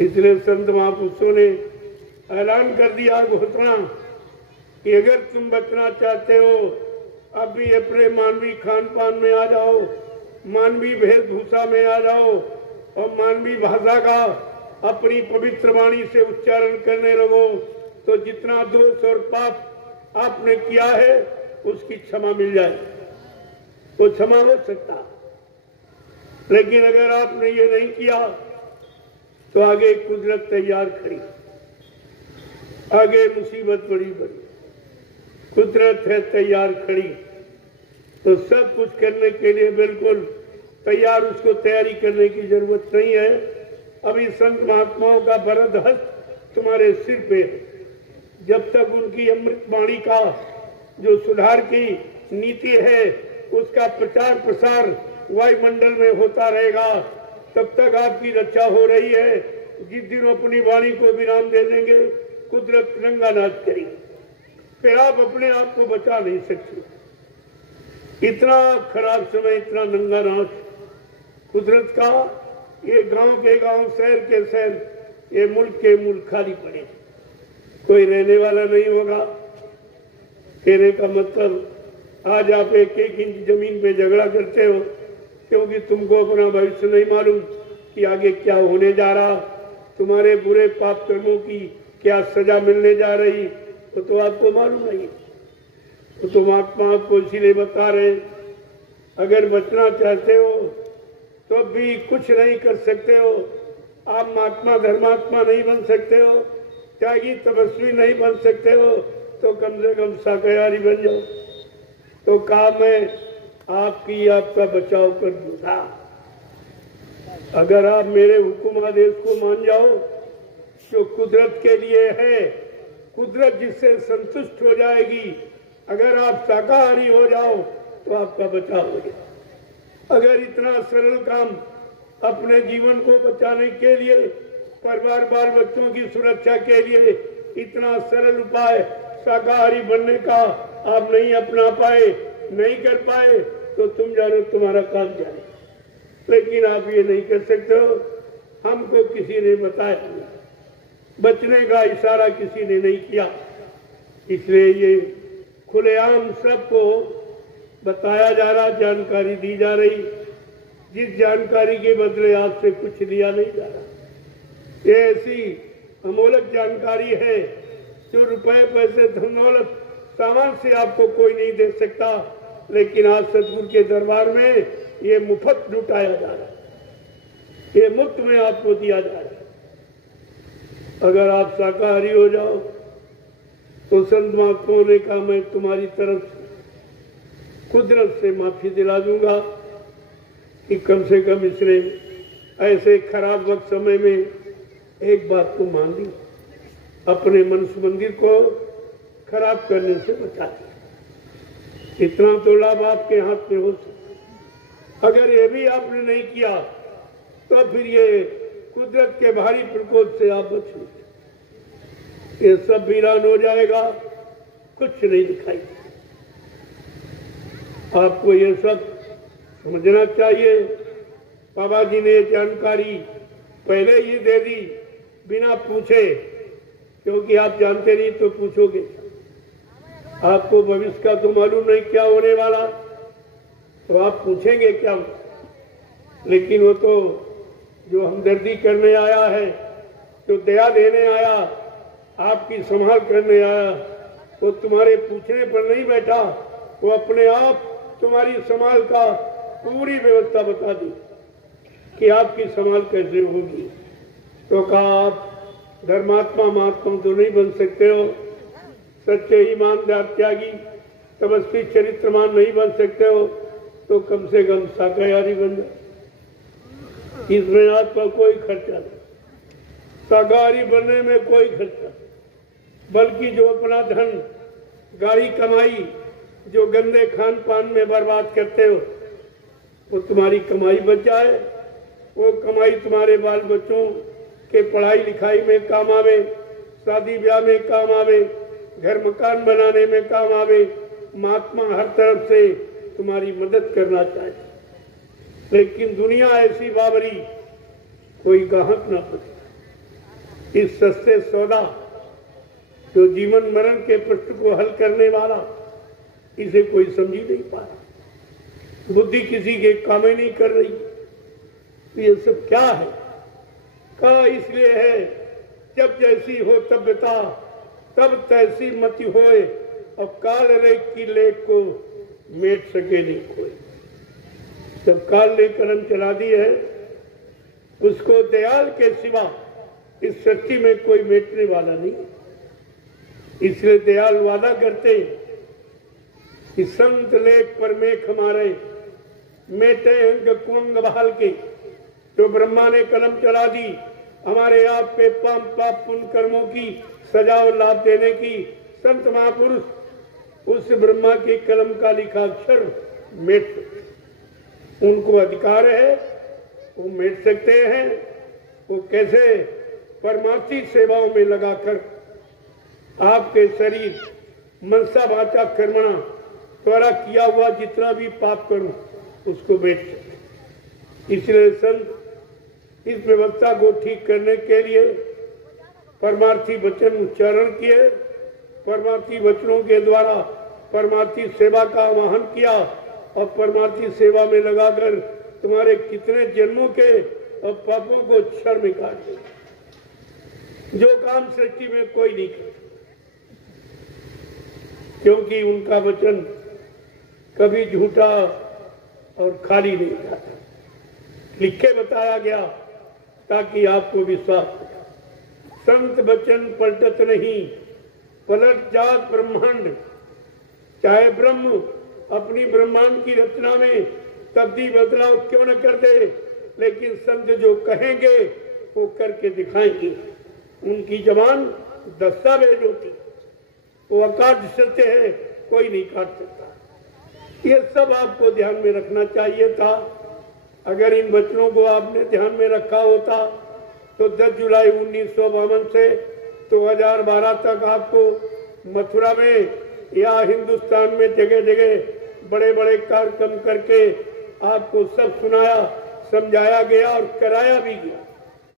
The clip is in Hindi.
इसलिए संत महापुरुषों ने ऐलान कर दिया घोषणा कि अगर तुम बचना चाहते हो अभी अपने मानवीय खान पान में आ जाओ, मानवीय वेशभूषा में आ जाओ और मानवीय भाषा का अपनी पवित्र वाणी से उच्चारण करने लगो, तो जितना दोष और पाप आपने किया है उसकी क्षमा मिल जाए, वो क्षमा हो सकता। लेकिन अगर आपने ये नहीं किया तो आगे कुदरत तैयार खड़ी, आगे मुसीबत बड़ी बड़ी, कुदरत है तैयार खड़ी, तो सब कुछ करने के लिए बिल्कुल तैयार, उसको तैयारी करने की जरूरत नहीं है। अभी संत महात्माओं का वरद हस्त तुम्हारे सिर पे है। जब तक उनकी अमृत वाणी का जो सुधार की नीति है उसका प्रचार प्रसार वायुमंडल में होता रहेगा, तब तक आपकी रक्षा हो रही है। जिस दिन अपनी वाणी को विराम दे देंगे कुदरत रंगा नाच करेगी, फिर आप अपने आप को बचा नहीं सकते। इतना खराब समय, इतना नंगा नाच कुदरत का, ये गांव के गांव, शहर के शहर, ये मुल्क के मुल्क खाली पड़े, कोई रहने वाला नहीं होगा। कहने का मतलब आज आप एक एक इंच जमीन पे झगड़ा करते हो क्योंकि तुमको अपना भविष्य नहीं मालूम कि आगे क्या होने जा रहा, तुम्हारे बुरे पाप कर्मों की क्या सजा मिलने जा रही, तो आपको मालूम नहीं। तो तुम आत्मा आपको इसीलिए बता रहे, अगर बचना चाहते हो तो भी कुछ नहीं कर सकते हो। आप महात्मा धर्मात्मा नहीं बन सकते हो, त्यागी तपस्वी नहीं बन सकते हो, तो कम से कम शाकाहारी बन जाओ, तो काम है आपकी आपका बचाव कर दूंगा। अगर आप मेरे हुक्म आदेश को मान जाओ जो कुदरत के लिए है, कुदरत जिससे संतुष्ट हो जाएगी। अगर आप शाकाहारी हो जाओ तो आपका बचाव हो जाए। अगर इतना सरल काम अपने जीवन को बचाने के लिए, परिवार बाल बच्चों की सुरक्षा के लिए इतना सरल उपाय शाकाहारी बनने का आप नहीं अपना पाए, नहीं कर पाए, तो तुम जानो तुम्हारा काम जाने। लेकिन आप ये नहीं कर सकते हो, हमको किसी ने बताया, बचने का इशारा किसी ने नहीं किया, इसलिए ये खुलेआम सबको बताया जा रहा, जानकारी दी जा रही। जिस जानकारी के बदले आपसे कुछ लिया नहीं जा रहा, ये ऐसी अमोलक जानकारी है जो रुपए पैसे धन दौलत सामान से आपको कोई नहीं दे सकता, लेकिन आज सदगुरु के दरबार में ये मुफ्त लुटाया जा रहा है, ये मुफ्त में आपको दिया जा रहा है। अगर आप शाकाहारी हो जाओ तो संत महात्माओं ने कहा मैं तुम्हारी तरफ से कुदरत से माफी दिला दूंगा कि कम से कम इसने ऐसे खराब वक्त समय में एक बात को मान ली, अपने मनुष्य मंदिर को खराब करने से बचा दिया। इतना तो लाभ आपके हाथ में हो सकता। अगर ये भी आपने नहीं किया तो फिर ये कुदरत के भारी प्रकोप से आप बचो, ये सब वीरान हो जाएगा, कुछ नहीं दिखाई। आपको ये सब समझना चाहिए। बाबा जी ने जानकारी पहले ही दे दी बिना पूछे, क्योंकि आप जानते नहीं तो पूछोगे। आपको भविष्य का तो मालूम नहीं क्या होने वाला, तो आप पूछेंगे क्या। लेकिन वो तो जो हमदर्दी करने आया है, जो दया देने आया, आपकी संभाल करने आया, वो तुम्हारे पूछने पर नहीं बैठा, वो अपने आप तुम्हारी संभाल का पूरी व्यवस्था बता दी कि आपकी संभाल कैसे होगी। तो कहा आप धर्मात्मा महात्मा तो नहीं बन सकते हो, सच्चे ईमानदार त्यागी तपस्वी चरित्रमान नहीं बन सकते हो, तो कम से कम शाकाहारी बन जाओ। इसमें आपका कोई खर्चा नहीं, शाकाहारी बनने में कोई खर्चा नहीं, बल्कि जो अपना धन गाड़ी कमाई जो गंदे खान पान में बर्बाद करते हो, वो तुम्हारी कमाई बच जाए, वो कमाई तुम्हारे बाल बच्चों के पढ़ाई लिखाई में काम आवे, शादी ब्याह में काम आवे, घर मकान बनाने में काम आवे। महात्मा हर तरफ से तुम्हारी मदद करना चाहे, लेकिन दुनिया ऐसी बाबरी, कोई गाहक ना बचे। इस सस्ते सौदा जो जीवन मरण के प्रश्न को हल करने वाला, इसे कोई समझ ही नहीं पा रहा। बुद्धि किसी के काम ही नहीं कर रही। तो ये सब क्या है? का इसलिए है, जब जैसी हो तब्यता तब तैसी मति होए, और काल रेख की लेख को मेट सके नहीं कोई। जब काल ने कलम चला दी है, उसको दयाल के सिवा इस सृष्टि में कोई मेटने वाला नहीं। इसलिए दयाल वादा करते कि संत लेख पर मेघ हमारे मेटे अंग कुंग बहाल के। जो ब्रह्मा ने कलम चला दी हमारे आप पे पाप पुण्य कर्मों की सजा और लाभ देने की, संत महापुरुष उस ब्रह्मा की कलम का लिखा अक्षर मेट सकते। उनको अधिकार है, वो मेट सकते हैं। वो कैसे? परमार्थी सेवाओं में लगाकर आपके शरीर मनसा वाचा कर्मणा द्वारा किया हुआ जितना भी पाप कर्म उसको मेट सकते। इसलिए संत इस व्यवस्था को ठीक करने के लिए परमार्थी वचन उच्चारण किए। परमार्थी वचनों के द्वारा परमार्थी सेवा का आह्वान किया, और परमार्थी सेवा में लगाकर तुम्हारे कितने जन्मों के और पापों को क्षण में काट दे। जो काम सृष्टि में कोई नहीं कर, क्योंकि उनका वचन कभी झूठा और खाली नहीं जाता। लिख के बताया गया ताकि आपको विश्वास हो। संत वचन पलटत नहीं, पलट जात ब्रह्मांड। चाहे ब्रह्म अपनी ब्रह्मांड की रचना में तब्दील बदलाव क्यों न कर दे, लेकिन संत जो कहेंगे वो करके दिखाएंगे। उनकी जबान दस्तावेज होती, वो अकाट सत्य है, कोई नहीं काट सकता। ये सब आपको ध्यान में रखना चाहिए था। अगर इन वचनों को आपने ध्यान में रखा होता तो 10 जुलाई 1952 से 2012 तक आपको मथुरा में या हिंदुस्तान में जगह जगह बड़े बड़े कार्यक्रम करके आपको सब सुनाया, समझाया गया और कराया भी गया।